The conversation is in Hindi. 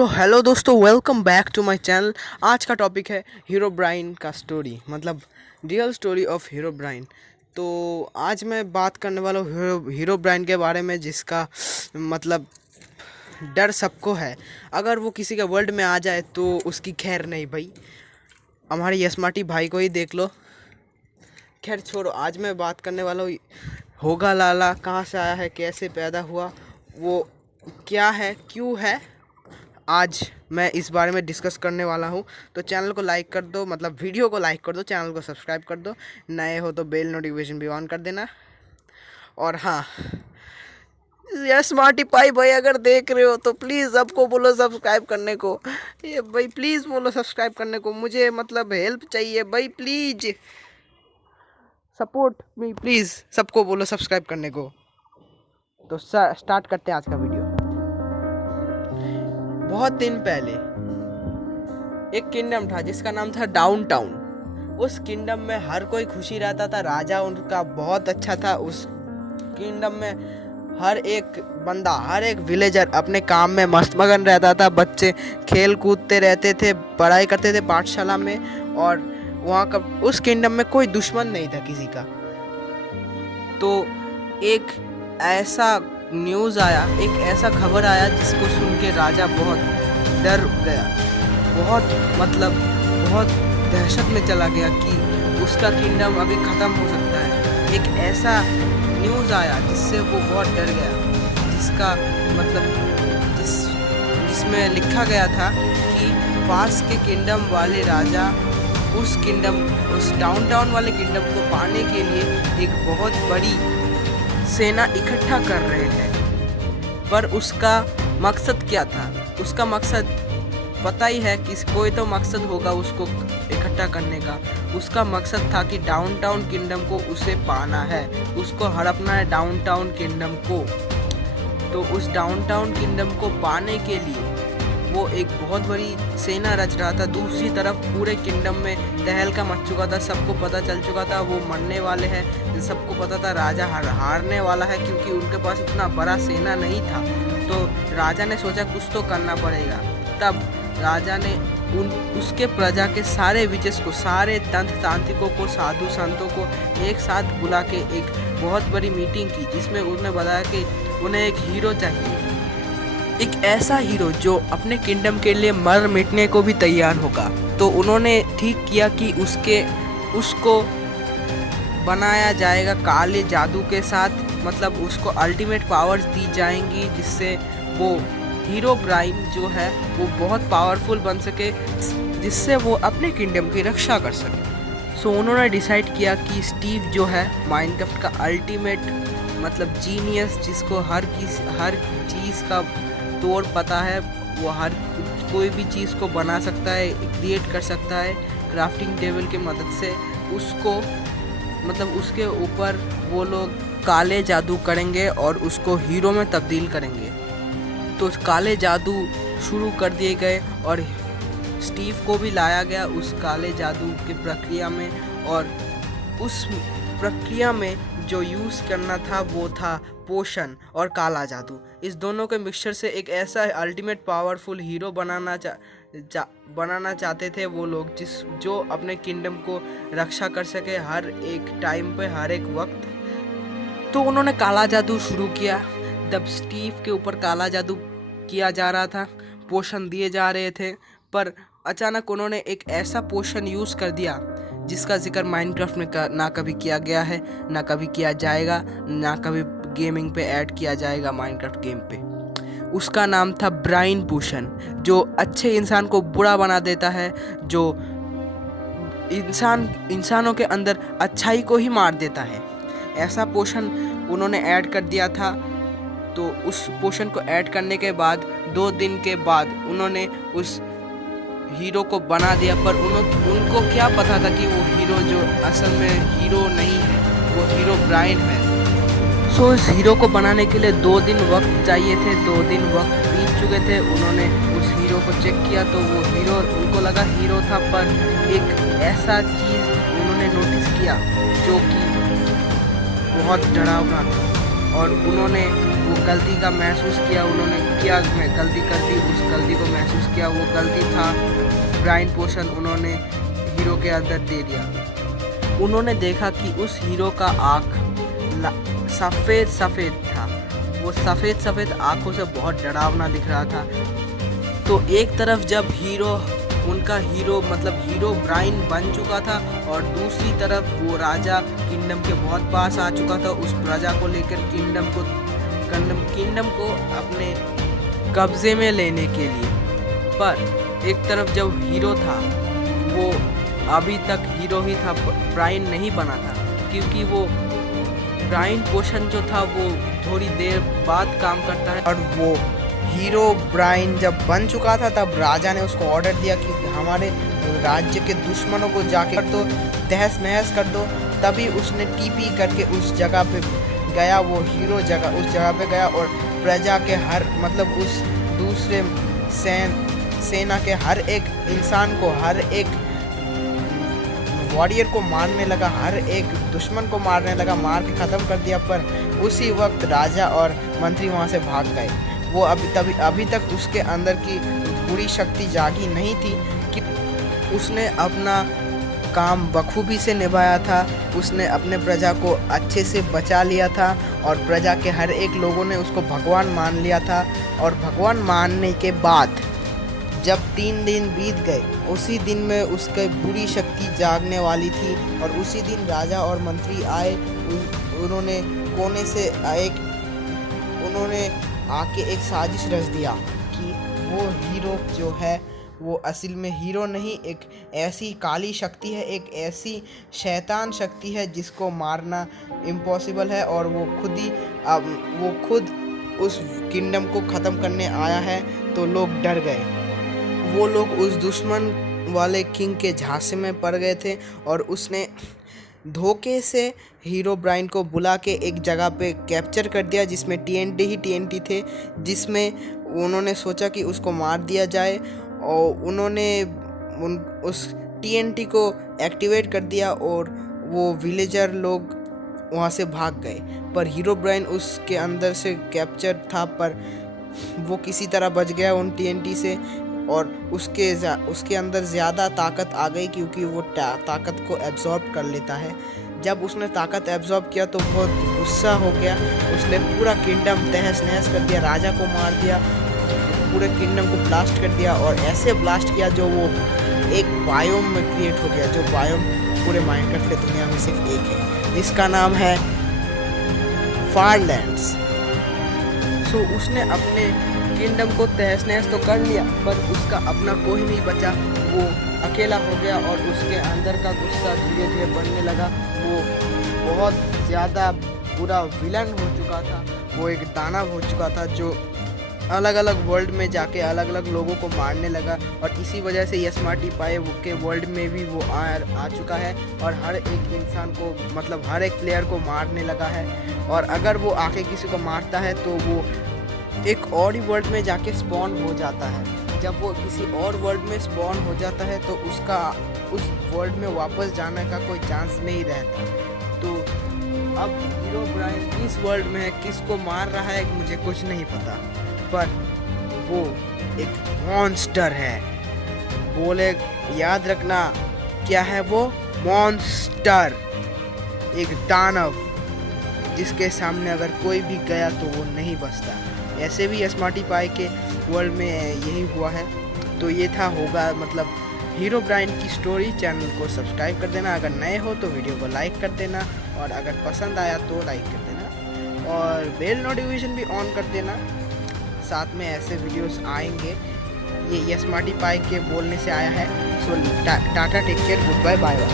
सो हेलो दोस्तों, welcome back to my channel. आज का टॉपिक है हीरो ब्राइन का स्टोरी, मतलब real story of Herobrine. तो आज मैं बात करने वाला हूँ हीरो ब्राइन के बारे में, जिसका मतलब डर सबको है। अगर वो किसी के वर्ल्ड में आ जाए तो उसकी खैर नहीं भाई। हमारे यशमाटी भाई को ही देख लो। खैर छोड़ो, आज मैं बात करने वाला हूँ होगा लाला कहाँ से आया है, कैसे पैदा हुआ, वो क्या है, क्यों है। आज मैं इस बारे में डिस्कस करने वाला हूँ। तो चैनल को लाइक कर दो, मतलब वीडियो को लाइक कर दो, चैनल को सब्सक्राइब कर दो, नए हो तो बेल नोटिफिकेशन भी ऑन कर देना। और हाँ, यस स्मार्टी पाई भाई, अगर देख रहे हो तो प्लीज़ सबको बोलो सब्सक्राइब करने को। ये भाई प्लीज़ बोलो सब्सक्राइब करने को, मुझे मतलब हेल्प चाहिए भाई, प्लीज़ सपोर्ट मी प्लीज़। सबको बोलो सब्सक्राइब करने को। तो स्टार्ट करते हैं आज का वीडियो। बहुत दिन पहले एक किंगडम था जिसका नाम था डाउन टाउन। उस किंगडम में हर कोई खुशी रहता था, राजा उनका बहुत अच्छा था। उस किंगडम में हर एक बंदा, हर एक विलेजर अपने काम में मस्त मगन रहता था। बच्चे खेल कूदते रहते थे, पढ़ाई करते थे पाठशाला में, और वहाँ का उस किंगडम में कोई दुश्मन नहीं था किसी का। तो एक ऐसा न्यूज़ आया, एक ऐसा खबर आया जिसको सुन के राजा बहुत डर गया, बहुत दहशत में चला गया कि उसका किंगडम अभी ख़त्म हो सकता है। एक ऐसा न्यूज़ आया जिससे वो बहुत डर गया, जिसका मतलब जिसमें लिखा गया था कि पास के किंगडम वाले राजा उस डाउनटाउन वाले किंगडम को पाने के लिए एक बहुत बड़ी सेना इकट्ठा कर रहे हैं। पर उसका मकसद क्या था? उसका मकसद पता ही है कि कोई तो मकसद होगा उसको इकट्ठा करने का। उसका मकसद था कि डाउनटाउन किंगडम को उसे पाना है, उसको हड़पना है डाउनटाउन किंगडम को। तो उस डाउनटाउन किंगडम को पाने के लिए वो एक बहुत बड़ी सेना रच रहा था। दूसरी तरफ पूरे किंगडम में तहलका मच चुका था, सबको पता चल चुका था वो मरने वाले हैं। सबको पता था राजा हारने वाला है, क्योंकि उनके पास इतना बड़ा सेना नहीं था। तो राजा ने सोचा कुछ तो करना पड़ेगा। तब राजा ने उसके प्रजा के सारे विचेस को, सारे तंत्र तांत्रिकों को, साधु संतों को एक साथ बुला के एक बहुत बड़ी मीटिंग की, जिसमें उन्होंने बताया कि उन्हें एक हीरो चाहिए, एक ऐसा हीरो जो अपने किंगडम के लिए मर मिटने को भी तैयार होगा। तो उन्होंने ठीक किया कि उसको बनाया जाएगा काले जादू के साथ, मतलब उसको अल्टीमेट पावर्स दी जाएंगी, जिससे वो हीरो ब्राइन जो है वो बहुत पावरफुल बन सके, जिससे वो अपने किंगडम की रक्षा कर सके। सो उन्होंने डिसाइड किया कि स्टीव जो है माइनक्राफ्ट का अल्टीमेट मतलब जीनियस, जिसको हर चीज़ का तोड़ पता है, वो हर कोई भी चीज़ को बना सकता है, क्रिएट कर सकता है क्राफ्टिंग टेबल की मदद से। उसको मतलब उसके ऊपर वो लोग काले जादू करेंगे और उसको हीरो में तब्दील करेंगे। तो काले जादू शुरू कर दिए गए और स्टीव को भी लाया गया उस काले जादू की प्रक्रिया में। और उस प्रक्रिया में जो यूज़ करना था वो था पोशन और काला जादू। इस दोनों के मिक्सचर से एक ऐसा अल्टीमेट पावरफुल हीरो बनाना चाहते थे वो लोग, जो अपने किंगडम को रक्षा कर सके हर एक टाइम पे, हर एक वक्त। तो उन्होंने काला जादू शुरू किया। तब स्टीव के ऊपर काला जादू किया जा रहा था, पोशन दिए जा रहे थे, पर अचानक उन्होंने एक ऐसा पोशन यूज़ कर दिया जिसका जिक्र माइनक्राफ्ट में ना कभी किया गया है, ना कभी किया जाएगा, ना कभी गेमिंग पे ऐड किया जाएगा माइनक्राफ्ट गेम पे। उसका नाम था ब्राइन पोशन, जो अच्छे इंसान को बुरा बना देता है, जो इंसानों के अंदर अच्छाई को ही मार देता है। ऐसा पोशन उन्होंने ऐड कर दिया था। तो उस पोशन को ऐड करने के बाद 2 दिन के बाद उन्होंने उस हीरो को बना दिया। पर उनको क्या पता था कि वो हीरो जो असल में हीरो नहीं है, वो हीरो ब्राइन है। सो इस हीरो को बनाने के लिए 2 दिन वक्त चाहिए थे। 2 दिन वक्त बीत चुके थे। उन्होंने उस हीरो को चेक किया तो वो हीरो, उनको लगा हीरो था, पर एक ऐसा चीज़ उन्होंने नोटिस किया जो कि बहुत डरावना था। और उन्होंने वो गलती का महसूस किया, उन्होंने क्या गलती कर दी, उस गलती को महसूस किया। वो गलती था ब्राइन पोशन उन्होंने हीरो के अंदर दे दिया। उन्होंने देखा कि उस हीरो का आँख सफ़ेद सफ़ेद था, वो सफ़ेद सफ़ेद आँखों से बहुत डरावना दिख रहा था। तो एक तरफ जब उनका हीरो मतलब हीरो ब्राइन बन चुका था और दूसरी तरफ वो राजा किंगडम के बहुत पास आ चुका था उस प्रजा को लेकर किंगडम को अपने कब्जे में लेने के लिए। पर एक तरफ जब हीरो था वो अभी तक हीरो ही था, ब्राइन नहीं बना था, क्योंकि वो ब्राइन पोशन जो था वो थोड़ी देर बाद काम करता है। और वो हीरो ब्राइन जब बन चुका था तब राजा ने उसको ऑर्डर दिया कि हमारे राज्य के दुश्मनों को जाके कर दो, तहस नहस कर दो। तभी उसने टीपी करके उस जगह पे गया, वो हीरो उस जगह पे गया और प्रजा के मतलब उस दूसरे सेना के हर एक इंसान को, हर एक वॉरियर को मारने लगा, हर एक दुश्मन को मारने लगा, मार के ख़त्म कर दिया। पर उसी वक्त राजा और मंत्री वहाँ से भाग गए। वो अभी तक उसके अंदर की बुरी शक्ति जागी नहीं थी कि उसने अपना काम बखूबी से निभाया था, उसने अपने प्रजा को अच्छे से बचा लिया था और प्रजा के हर एक लोगों ने उसको भगवान मान लिया था। और भगवान मानने के बाद जब 3 दिन बीत गए, उसी दिन में उसकी बुरी शक्ति जागने वाली थी और उसी दिन राजा और मंत्री आए। उन्होंने कोने से उन्होंने आके एक साजिश रच दिया कि वो हीरो जो है वो असल में हीरो नहीं, एक ऐसी काली शक्ति है, एक ऐसी शैतान शक्ति है जिसको मारना इम्पॉसिबल है और वो खुद उस किंगडम को ख़त्म करने आया है। तो लोग डर गए, वो लोग उस दुश्मन वाले किंग के झांसे में पड़ गए थे और उसने धोखे से हीरो ब्राइन को बुला के एक जगह पे कैप्चर कर दिया जिसमें TNT थे, जिसमें उन्होंने सोचा कि उसको मार दिया जाए और उन्होंने उस TNT को एक्टिवेट कर दिया और वो विलेजर लोग वहाँ से भाग गए। पर हीरो ब्राइन उसके अंदर से कैप्चर था, पर वो किसी तरह बच गया उन TNT से और उसके अंदर ज़्यादा ताकत आ गई क्योंकि वो ताकत को एब्जॉर्ब कर लेता है। जब उसने ताकत एब्जॉर्ब किया तो बहुत गुस्सा हो गया, उसने पूरा किंगडम तहस नहस कर दिया, राजा को मार दिया, पूरे किंगडम को ब्लास्ट कर दिया और ऐसे ब्लास्ट किया जो वो एक बायोम में क्रिएट हो गया, जो बायोम पूरे माइनक्राफ्ट की दुनिया में सिर्फ एक है, इसका नाम है फायरलैंड्स। सो उसने अपने किंगडम को तहस नहस तो कर लिया पर उसका अपना कोई नहीं बचा, वो अकेला हो गया और उसके अंदर का गुस्सा धीरे धीरे बढ़ने लगा। वो बहुत ज़्यादा बुरा विलन हो चुका था, वो एक दानव हो चुका था जो अलग अलग वर्ल्ड में जाके अलग अलग लोगों को मारने लगा और इसी वजह से यसमाटी पाए के वर्ल्ड में भी वो आ चुका है और हर एक इंसान को मतलब हर एक प्लेयर को मारने लगा है। और अगर वो आके किसी को मारता है तो वो एक और ही वर्ल्ड में जाके स्पॉन हो जाता है। जब वो किसी और वर्ल्ड में स्पॉन हो जाता है तो उसका उस वर्ल्ड में वापस जाने का कोई चांस नहीं रहता। तो अब हीरो ब्राइन किस वर्ल्ड में है, किसको मार रहा है मुझे कुछ नहीं पता, पर वो एक मॉन्स्टर है। बोले याद रखना क्या है वो, मॉन्स्टर, एक दानव जिसके सामने अगर कोई भी गया तो वो नहीं बचता। ऐसे भी स्मार्टी पाई के वर्ल्ड में यही हुआ है। तो ये होगा मतलब हीरो ब्राइन की स्टोरी। चैनल को सब्सक्राइब कर देना, अगर नए हो तो वीडियो को लाइक कर देना और अगर पसंद आया तो लाइक कर देना और बेल नोटिफिकेशन भी ऑन कर देना। साथ में ऐसे वीडियोस आएंगे। ये स्मार्टी पाई के बोलने से आया है। So tata, take care, good bye, bye bye.